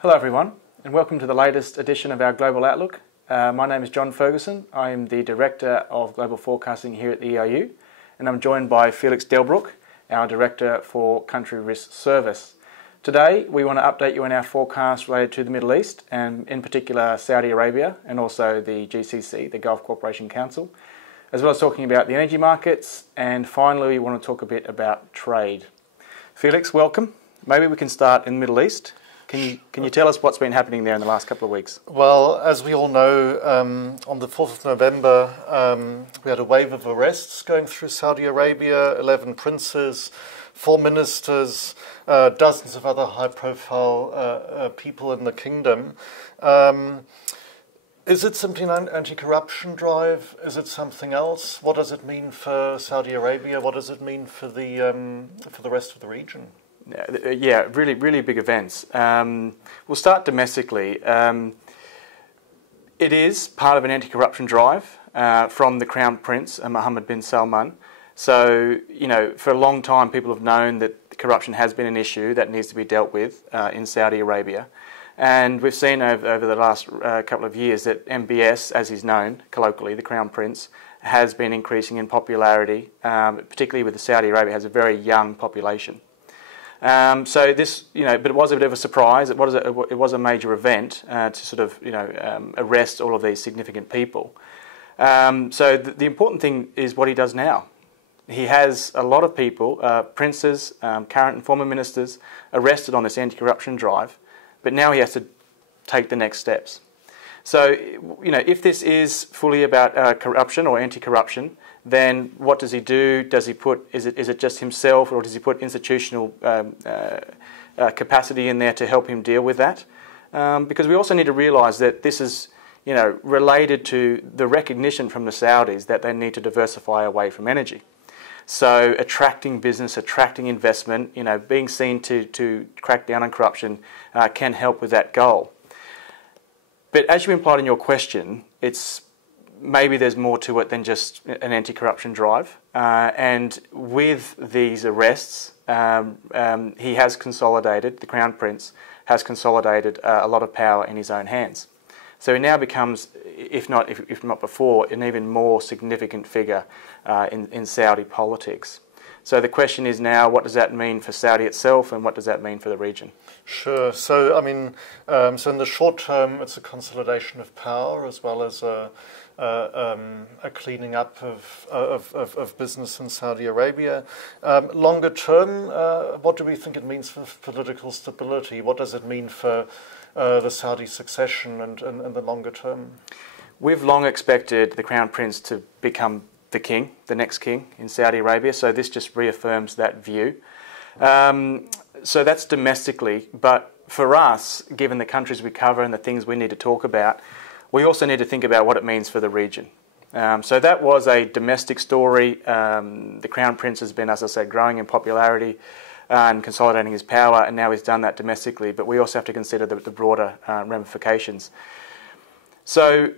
Hello everyone, and welcome to the latest edition of our Global Outlook. My name is John Ferguson. I am the Director of Global Forecasting here at the EIU, and I'm joined by Felix Delbruck, our Director for Country Risk Service. Today we want to update you on our forecast related to the Middle East, and in particular Saudi Arabia and also the GCC, the Gulf Cooperation Council, as well as talking about the energy markets, and finally we want to talk a bit about trade. Felix, welcome. Maybe we can start in the Middle East. Can you tell us what's been happening there in the last couple of weeks? Well, as we all know, on the 4th of November, we had a wave of arrests going through Saudi Arabia, 11 princes, 4 ministers, dozens of other high-profile people in the kingdom. Is it simply an anti-corruption drive? Is it something else? What does it mean for Saudi Arabia? What does it mean for the rest of the region? Yeah, really big events. We'll start domestically. It is part of an anti-corruption drive from the Crown Prince, Mohammed bin Salman. So, for a long time people have known that corruption has been an issue that needs to be dealt with in Saudi Arabia. And we've seen over the last couple of years that MBS, as he's known colloquially, the Crown Prince, has been increasing in popularity, particularly with Saudi Arabia, has a very young population. So this, but it was a bit of a surprise. It was a major event to sort of, arrest all of these significant people. So the important thing is what he does now. He has a lot of people, princes, current and former ministers, arrested on this anti-corruption drive, but now he has to take the next steps. So, if this is fully about corruption or anti-corruption, then what does he do? Does he put, is it just himself, or does he put institutional capacity in there to help him deal with that? Because we also need to realise that this is, related to the recognition from the Saudis that they need to diversify away from energy. So attracting business, attracting investment, being seen to crack down on corruption can help with that goal. But as you implied in your question, maybe there's more to it than just an anti-corruption drive. And with these arrests, he has consolidated, the Crown Prince has consolidated a lot of power in his own hands. So he now becomes, if not before, an even more significant figure in Saudi politics. So the question is now, what does that mean for Saudi itself, and what does that mean for the region? Sure. So, so in the short term, it's a consolidation of power as well as a cleaning up of business in Saudi Arabia. Longer term, what do we think it means for political stability? What does it mean for the Saudi succession and the longer term? We've long expected the Crown Prince to become the king, the next king in Saudi Arabia, so this just reaffirms that view. So that's domestically, but for us, given the countries we cover and the things we need to talk about, we also need to think about what it means for the region. So that was a domestic story. The Crown Prince has been, as I said, growing in popularity and consolidating his power, and now he's done that domestically, but we also have to consider the broader ramifications. So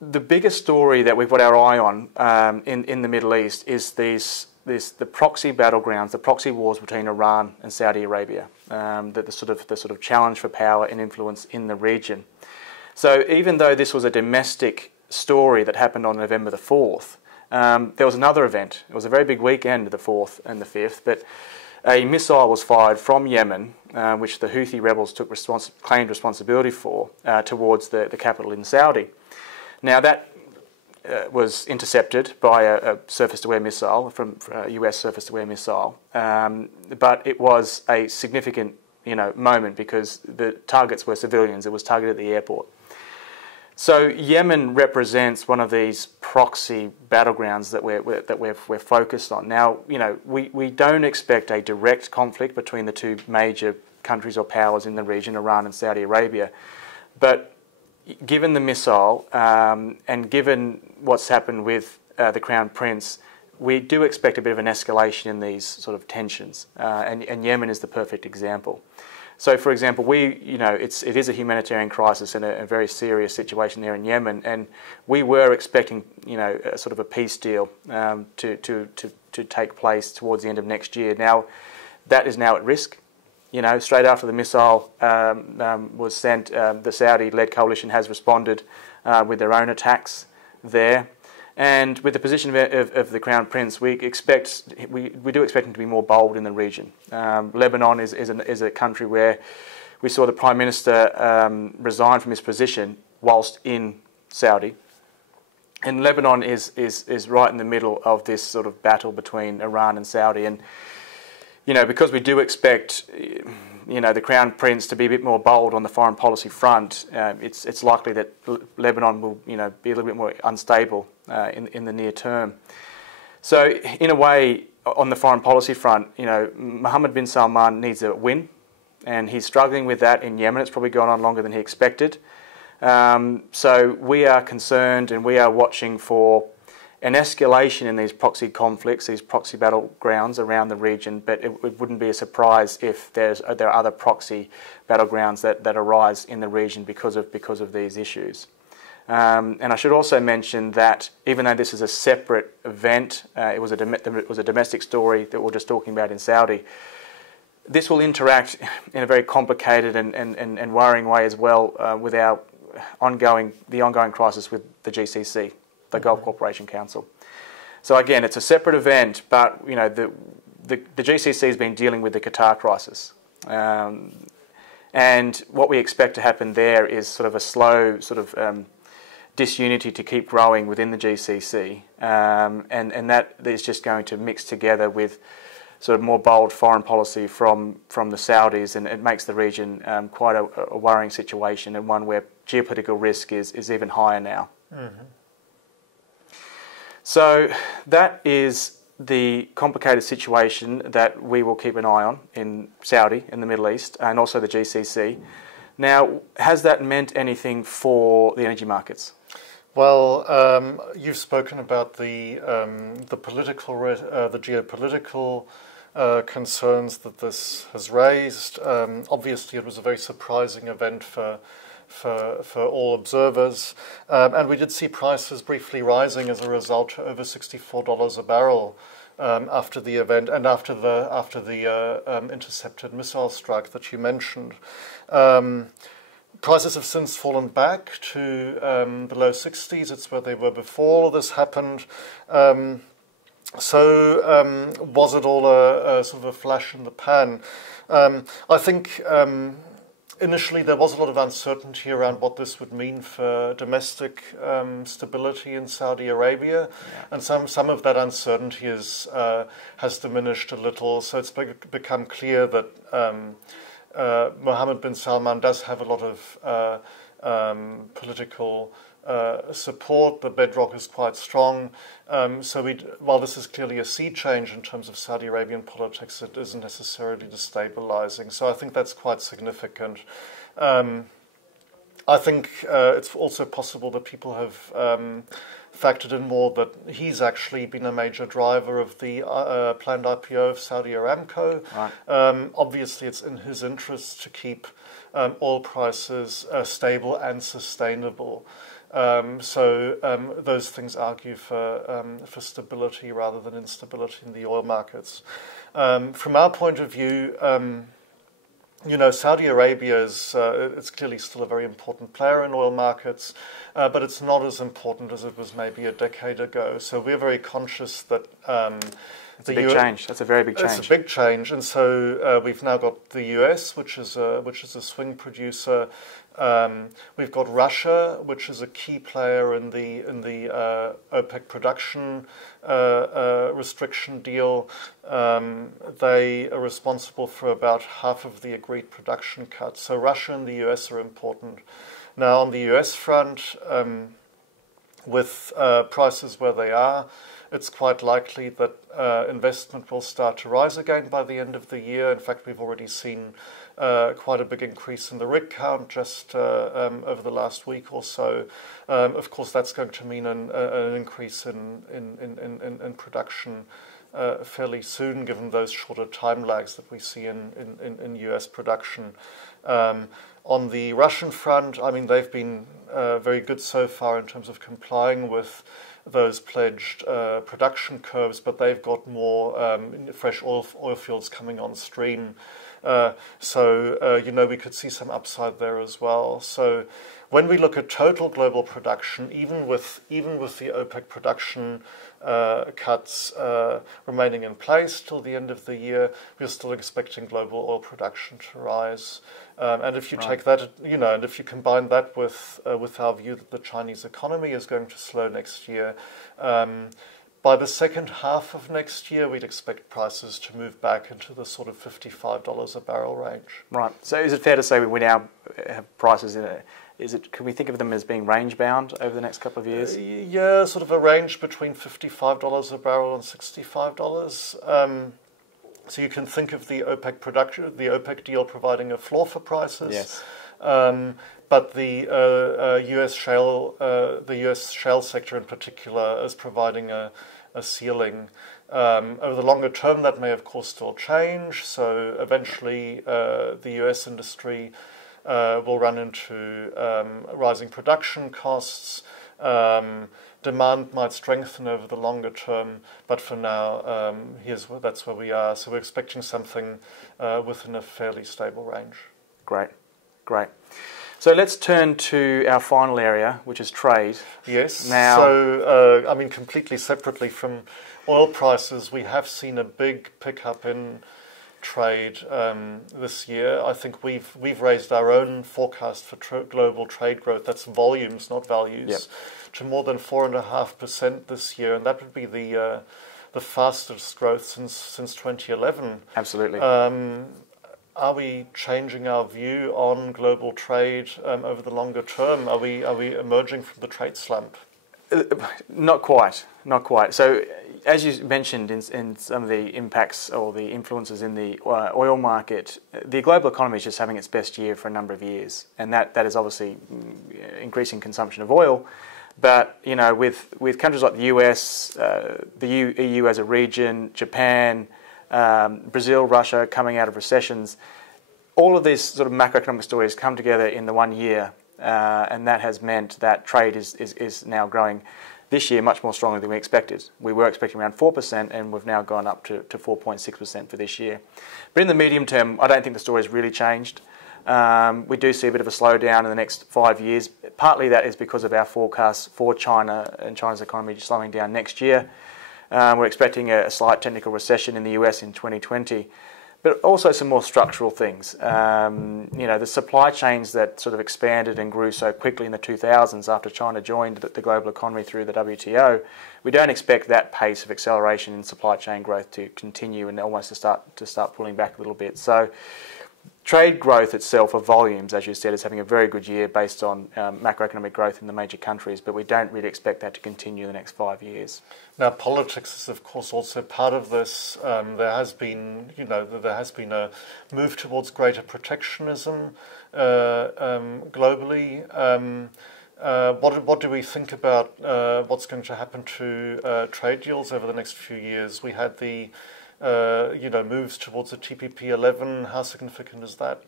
the biggest story that we've got our eye on in the Middle East is the proxy battlegrounds, the proxy wars between Iran and Saudi Arabia, the sort of challenge for power and influence in the region. So even though this was a domestic story that happened on November the 4th, there was another event. It was a very big weekend, the 4th and the 5th, but a missile was fired from Yemen, which the Houthi rebels claimed responsibility for, towards the capital in Saudi. Now that was intercepted by a surface-to-air missile, from a US surface-to-air missile, but it was a significant moment because the targets were civilians. It was targeted at the airport. So Yemen represents one of these proxy battlegrounds that we're focused on. Now, we don't expect a direct conflict between the two major countries or powers in the region, Iran and Saudi Arabia, but given the missile and given what's happened with the Crown Prince, we do expect a bit of an escalation in these sort of tensions, and Yemen is the perfect example. So, for example, it is a humanitarian crisis and a very serious situation there in Yemen, and we were expecting, a sort of a peace deal to take place towards the end of next year. Now, that is now at risk. straight after the missile was sent, the Saudi-led coalition has responded with their own attacks there. And with the position of the Crown Prince, we do expect him to be more bold in the region. Lebanon is a country where we saw the Prime Minister resign from his position whilst in Saudi. And Lebanon is right in the middle of this sort of battle between Iran and Saudi. And, because we do expect, the Crown Prince to be a bit more bold on the foreign policy front, it's likely that Lebanon will, be a little bit more unstable in the near term. So, in a way, on the foreign policy front, Mohammed bin Salman needs a win, and he's struggling with that in Yemen. It's probably gone on longer than he expected. So we are concerned, and we are watching for an escalation in these proxy conflicts, these proxy battlegrounds around the region, but it wouldn't be a surprise if there are other proxy battlegrounds that arise in the region because of these issues. And I should also mention that even though this is a separate event, it was a domestic story that we're just talking about in Saudi, this will interact in a very complicated and worrying way as well with the ongoing crisis with the GCC, the Gulf Cooperation Council. So again, it's a separate event, but the GCC has been dealing with the Qatar crisis, and what we expect to happen there is sort of a slow disunity to keep growing within the GCC, and that is just going to mix together with sort of more bold foreign policy from the Saudis, and it makes the region quite a worrying situation, and one where geopolitical risk is even higher now. Mm-hmm. So that is the complicated situation that we will keep an eye on in Saudi, in the Middle East, and also the GCC. Now, has that meant anything for the energy markets? Well, you've spoken about the geopolitical concerns that this has raised. Obviously, it was a very surprising event for all observers, and we did see prices briefly rising as a result to over $64 a barrel after the event and after the intercepted missile strike that you mentioned. Prices have since fallen back to the low 60s. It's where they were before all this happened. So was it all a sort of a flash in the pan? I think initially there was a lot of uncertainty around what this would mean for domestic stability in Saudi Arabia, and some of that uncertainty has diminished a little. So it's become clear that Mohammed bin Salman does have a lot of political support. The bedrock is quite strong. So while this is clearly a sea change in terms of Saudi Arabian politics, it isn't necessarily destabilizing. So I think that's quite significant. I think it's also possible that people have factored in more that he's actually been a major driver of the planned IPO of Saudi Aramco. Right. Obviously, it's in his interest to keep oil prices stable and sustainable. So those things argue for stability rather than instability in the oil markets. From our point of view, Saudi Arabia is it's clearly still a very important player in oil markets, but it's not as important as it was maybe a decade ago. So we're very conscious that it's a big change. That's a very big change. It's a big change, and so we've now got the US, which is a swing producer. We've got Russia, which is a key player in the OPEC production restriction deal. They are responsible for about half of the agreed production cuts. So Russia and the US are important. Now on the US front, with prices where they are, it's quite likely that investment will start to rise again by the end of the year. In fact, we've already seen quite a big increase in the rig count just over the last week or so. Of course, that's going to mean an increase in production fairly soon, given those shorter time lags that we see in US production. On the Russian front, I mean, they've been very good so far in terms of complying with those pledged production curves, but they've got more fresh oil fields coming on stream. So we could see some upside there as well. So when we look at total global production, even with the OPEC production cuts remaining in place till the end of the year, we're still expecting global oil production to rise. And if you take that, and if you combine that with our view that the Chinese economy is going to slow next year, by the second half of next year, we'd expect prices to move back into the sort of $55 a barrel range. Right. So is it fair to say we now have prices in it? Can we think of them as being range bound over the next couple of years? Yeah, sort of a range between $55 a barrel and $65. So you can think of the OPEC deal providing a floor for prices. Yes. But the U.S. shale sector in particular is providing a ceiling. Over the longer term, that may of course still change. So eventually, the U.S. industry will run into rising production costs. Demand might strengthen over the longer term, but for now, that's where we are. So we're expecting something within a fairly stable range. Great. So let's turn to our final area, which is trade. Yes. Now, so, completely separately from oil prices, we have seen a big pickup in trade this year. I think we've raised our own forecast for global trade growth. That's volumes, not values, yep, to more than 4.5% this year, and that would be the fastest growth since 2011. Absolutely. Are we changing our view on global trade over the longer term? Are we emerging from the trade slump? Not quite. So, as you mentioned in some of the impacts or the influences in the oil market, the global economy is just having its best year for a number of years, and that is obviously increasing consumption of oil. But with countries like the US, the EU as a region, Japan, Brazil, Russia coming out of recessions, all of these sort of macroeconomic stories come together in the 1 year, and that has meant that trade is now growing this year much more strongly than we expected. We were expecting around 4%, and we've now gone up to 4.6% for this year. But in the medium term, I don't think the story has really changed. We do see a bit of a slowdown in the next 5 years. Partly that is because of our forecasts for China and China's economy slowing down next year. We're expecting a slight technical recession in the US in 2020, but also some more structural things. The supply chains that sort of expanded and grew so quickly in the 2000s after China joined the global economy through the WTO, we don't expect that pace of acceleration in supply chain growth to continue and almost to start pulling back a little bit. So trade growth itself, of volumes, as you said, is having a very good year based on macroeconomic growth in the major countries, but we don't really expect that to continue in the next 5 years. Now, politics is, of course, also part of this. There has been a move towards greater protectionism globally. What do we think about what's going to happen to trade deals over the next few years? We had the moves towards the TPP-11. How significant is that?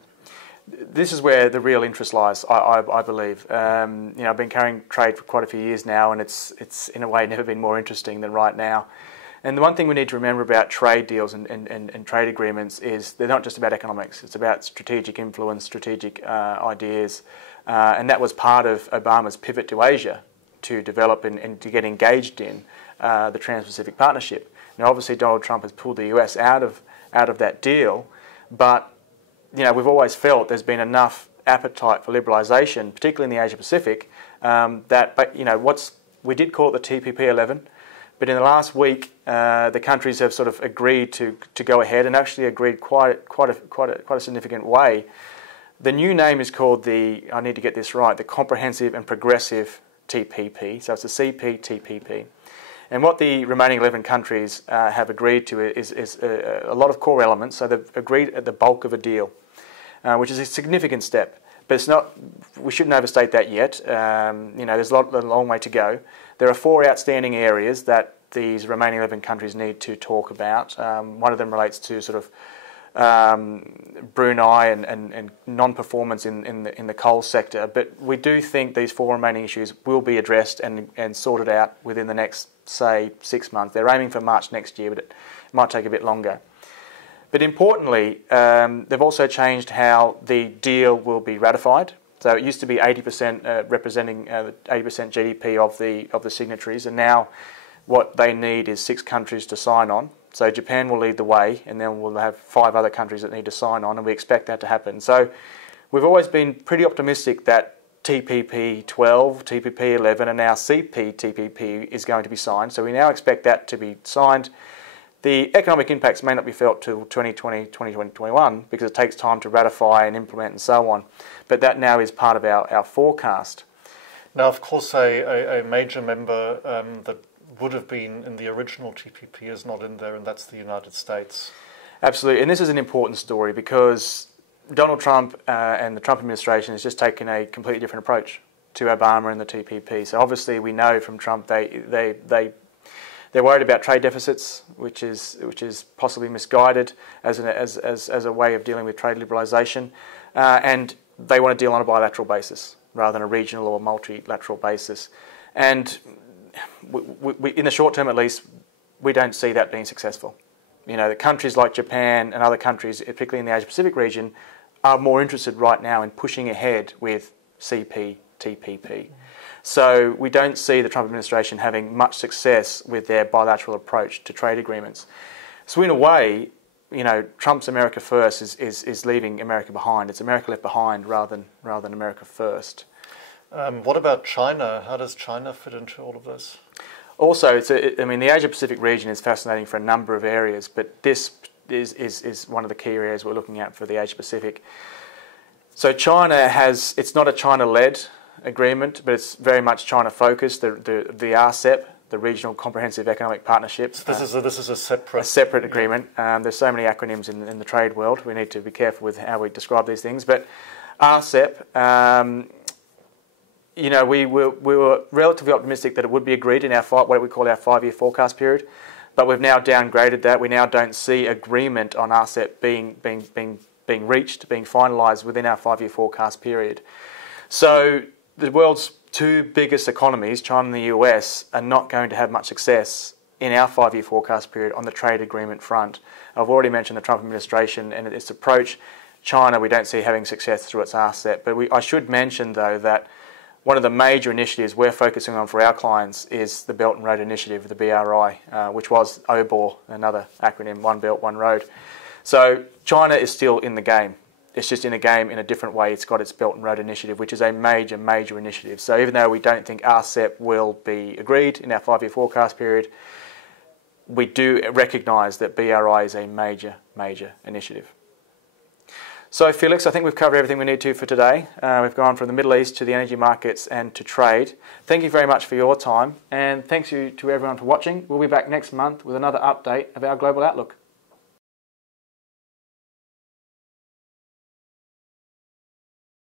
This is where the real interest lies, I believe. I've been carrying trade for quite a few years now, and it's in a way never been more interesting than right now. And the one thing we need to remember about trade deals and trade agreements is they're not just about economics. It's about strategic influence, strategic ideas, and that was part of Obama's pivot to Asia to develop and to get engaged in the Trans-Pacific Partnership. Now, obviously, Donald Trump has pulled the US out of that deal, but we've always felt there's been enough appetite for liberalisation, particularly in the Asia Pacific, we did call it the TPP-11, but in the last week, the countries have sort of agreed to go ahead and actually agreed quite a significant way. The new name is called I need to get this right, the Comprehensive and Progressive TPP. So it's a CPTPP. And what the remaining 11 countries have agreed to is a lot of core elements. So they've agreed at the bulk of a deal, which is a significant step. But it's not. We shouldn't overstate that yet. There's a long way to go. There are 4 outstanding areas that these remaining 11 countries need to talk about. One of them relates to sort of Brunei and non-performance in the coal sector. But we do think these 4 remaining issues will be addressed and sorted out within the next, say, 6 months. They're aiming for March next year, but it might take a bit longer. But importantly, they've also changed how the deal will be ratified. So it used to be 80% representing 80% GDP of the signatories, and now what they need is 6 countries to sign on. So Japan will lead the way, and then we'll have 5 other countries that need to sign on, and we expect that to happen. So we've always been pretty optimistic that TPP 12, TPP 11, and now CPTPP is going to be signed. So we now expect that to be signed. The economic impacts may not be felt till 2020, 2021 because it takes time to ratify and implement and so on. But that now is part of our forecast. Now, of course, a major member that would have been in the original TPP is not in there, and that's the United States. Absolutely, and this is an important story because Donald Trump and the Trump administration has just taken a completely different approach to Obama and the TPP. So obviously we know from Trump they're worried about trade deficits, which is possibly misguided as a way of dealing with trade liberalisation, and they want to deal on a bilateral basis rather than a regional or multilateral basis. And we, in the short term at least, we don't see that being successful. You know, the countries like Japan and other countries, particularly in the Asia-Pacific region, are more interested right now in pushing ahead with CPTPP. So we don't see the Trump administration having much success with their bilateral approach to trade agreements. So in a way, you know, Trump's America first is leaving America behind. It's America left behind rather than America first. What about China? How does China fit into all of this? Also, I mean, the Asia-Pacific region is fascinating for a number of areas, but this is one of the key areas we're looking at for the Asia-Pacific. So China it's not a China-led agreement, but it's very much China-focused. The RCEP, the Regional Comprehensive Economic Partnerships. So this is a separate agreement. There's so many acronyms in the trade world. We need to be careful with how we describe these things. But RCEP, you know, we were relatively optimistic that it would be agreed in what we call our 5-year forecast period, but we've now downgraded that. We now don't see agreement on RCEP being reached, being finalised within our 5-year forecast period. So the world's 2 biggest economies, China and the US, are not going to have much success in our 5-year forecast period on the trade agreement front. I've already mentioned the Trump administration and its approach. China, we don't see having success through its RCEP. But I should mention, though, that one of the major initiatives we're focusing on for our clients is the Belt and Road Initiative, the BRI, which was OBOR, another acronym, One Belt, One Road. So China is still in the game. It's just in a game in a different way. It's got its Belt and Road Initiative, which is a major, major initiative. So even though we don't think RCEP will be agreed in our 5-year forecast period, we do recognise that BRI is a major, major initiative. So Felix, I think we've covered everything we need to for today. We've gone from the Middle East to the energy markets and to trade. Thank you very much for your time, and thanks to everyone for watching. We'll be back next month with another update of our global outlook.